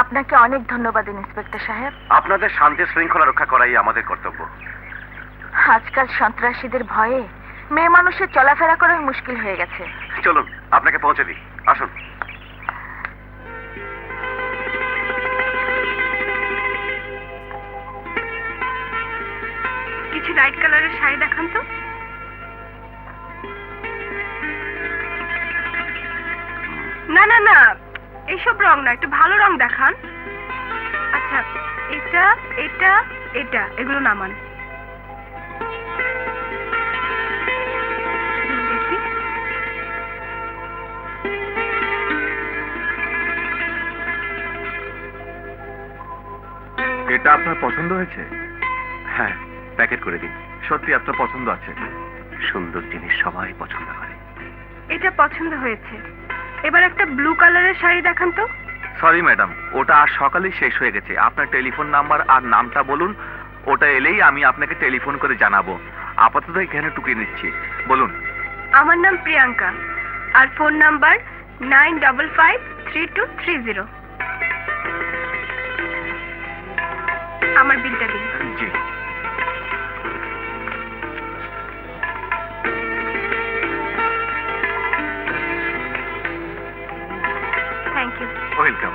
আপনাকে অনেক ধন্যবাদ ইন্সপেক্টর সাহেব। আপনাদের শান্তি শৃঙ্খলা রক্ষা করাই আমাদের কর্তব্য। আজকাল সন্ত্রাসীদের ভয়ে মেয়ে মানুষের চলাফেরা করাই মুশকিল হয়ে গেছে। চলুন আপনাকে পৌঁছে দিই, আসুন। কিছু লাইট কালারের শাড়ি দেখান তো। না না না, এইসব রং না, একটু ভালো রং দেখান। আচ্ছা, এটা এটা এটা এগুলো নামান। দেখি। এটা আপনার পছন্দ হয়েছে? হ্যাঁ, প্যাকেট করে দিন। সত্যি আপনার পছন্দ আছে। সুন্দর জিনিস সবাই পছন্দ করে। এটা পছন্দ হয়েছে। এবার একটা ব্লু কালারের শাড়ি দেখান তো। সরি ম্যাডাম, ওটা আজ সকালেই শেষ হয়ে গেছে। আপনার টেলিফোন নাম্বার আর নামটা বলুন, ওটা এলেই আমি আপনাকে টেলিফোন করে জানাবো। আপাতত এখানে টুকিয়ে নিচ্ছি, বলুন। আমার নাম প্রিয়াঙ্কা, আর ফোন নাম্বার 95532330। আমার বিলটা দিন। জি। Thank you. ওয়েলকাম।